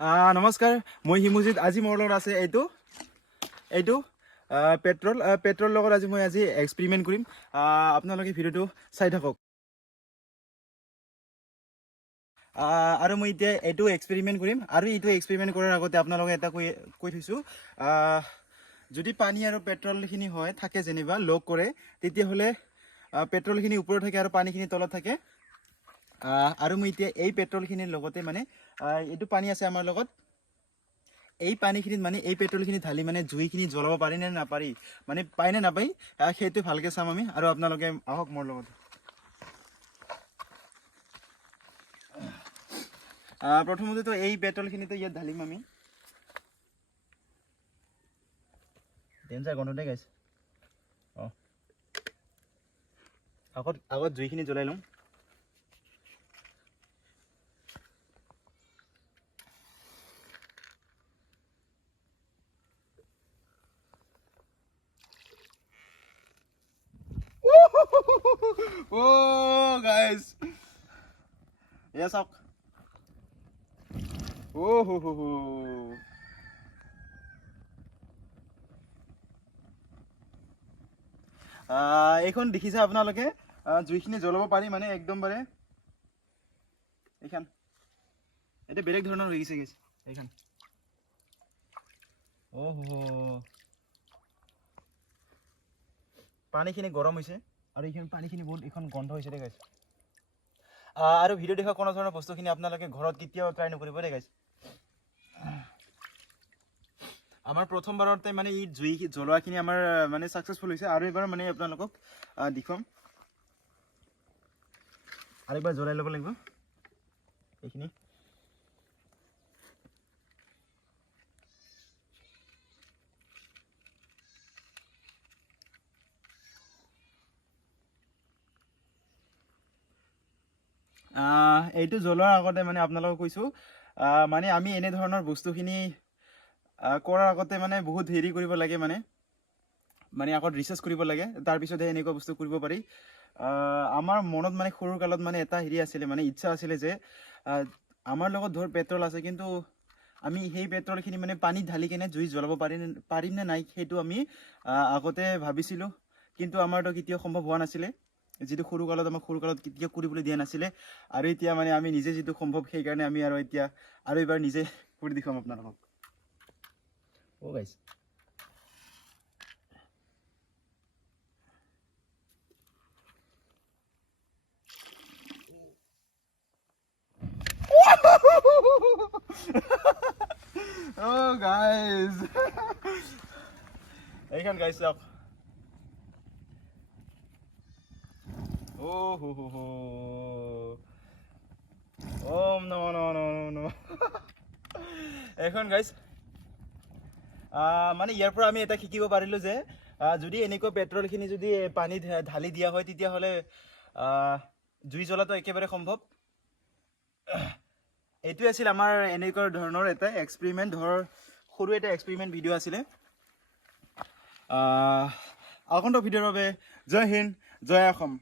নমস্কাৰ মই হিমুজিত আজি মোৰ লগত আছে এইটো পেট্ৰল লগত আজি মই এক্সপেৰিমেণ্ট কৰিম আপোনালোকে ভিডিঅ'টো চাই থাকক আৰু মই এতিয়া এইটো এক্সপেৰিমেণ্ট কৰিম আৰু এইটো এক্সপেৰিমেণ্ট কৰাৰ আগতে আপোনালোকে এটা কৈ থৈছোঁ যদি পানী আৰু পেট্ৰলখিনি হয় থাকে যেনিবা লগ কৰে তেতিয়াহ'লে পেট্ৰলখিনি ওপৰত থাকে আৰু পানীখিনি তলত থাকে আৰু মই এতিয়া এই পেট্ৰলখিনিৰ লগতে মানে এইটো পানী আছে আমাৰ লগত এই পানীখিনিত মানে এই পেট্ৰলখিনি ঢালি মানে জুইখিনি জ্বলাব পাৰি নে নাপাৰি মানে পায় নে নাপায় সেইটো ভালকৈ চাম আমি আৰু আপোনালোকে আহক মোৰ লগত প্ৰথমতেতো এই পেট্ৰলখিনিতো ইয়াত ঢালিম আমি ডেঞ্জাৰ গন্ধ দে গাইছে অঁ আগত জুইখিনি জ্বলাই লওঁ Oh, guys. Yes, up. Oh, ho, ho, ho. এইখন দেখিছে আপোনালোকে জুইখিনি জ্বলাব পাৰি মানে একদম বাৰে এইখন এটা বেলেগ ধৰণৰ হৈ গৈছে এইখন অ' হো পানীখিনি গৰম হৈছে আৰু এইখন পানীখিনি বহুত এইখন গন্ধ হৈছে দে গাইছে আৰু ভিডিঅ' দেখা কোনো ধৰণৰ বস্তুখিনি আপোনালোকে ঘৰত কেতিয়াও ট্ৰাই নকৰিব দে গাইছে আমাৰ প্ৰথমবাৰতে মানে এই জুই জ্বলোৱাখিনি আমাৰ মানে ছাকচেছফুল হৈছে আৰু এবাৰ মানে আপোনালোকক দেখুৱাম আৰু এবাৰ জ্বলাই ল'ব লাগিব এইখিনি এইটো জ্বলোৱাৰ আগতে মানে আপোনালোকক কৈছোঁ মানে আমি এনেধৰণৰ বস্তুখিনি কৰাৰ আগতে মানে বহুত হেৰি কৰিব লাগে মানে আগত ৰিচাৰ্চ কৰিব লাগে তাৰপিছতহে এনেকুৱা বস্তু কৰিব পাৰি আমাৰ মনত মানে সৰু কালত মানে এটা হেৰি আছিলে মানে ইচ্ছা আছিলে যে আমাৰ লগত ধৰ পেট্ৰল আছে কিন্তু আমি সেই পেট্ৰলখিনি মানে পানীত ঢালি কেনে জুই জ্বলাব পাৰিম নে নাই সেইটো আমি আগতে ভাবিছিলোঁ কিন্তু আমাৰতো কেতিয়াও সম্ভৱ হোৱা নাছিলে যিটো সৰু কালত কেতিয়াও কৰিবলৈ দিয়া নাছিলে আৰু এতিয়া মানে আমি নিজে যিটো সম্ভৱ সেইকাৰণে আমি আৰু এতিয়া আৰু এবাৰ নিজে কৰি দেখুৱাম আপোনালোকক অ' গাইছ Oh guys এইখন গাইছ চাওক Oh ho ho ho Oh no no no no এইখন গাইছ মানে ইয়াৰ পৰা আমি এটা শিকিব পাৰিলোঁ যে যদি এনেকুৱা পেট্ৰলখিনি যদি পানীত ঢালি দিয়া হয় তেতিয়াহ'লে জুই জ্বলাটো একেবাৰে সম্ভৱ এইটোৱে আছিল আমাৰ এনেকুৱা ধৰণৰ এটা এক্সপেৰিমেণ্ট সৰু এটা এক্সপেৰিমেণ্ট ভিডিঅ' আছিলে আগন্তুক ভিডিঅ'ৰ বাবে জয় হিন্দ জয় অসম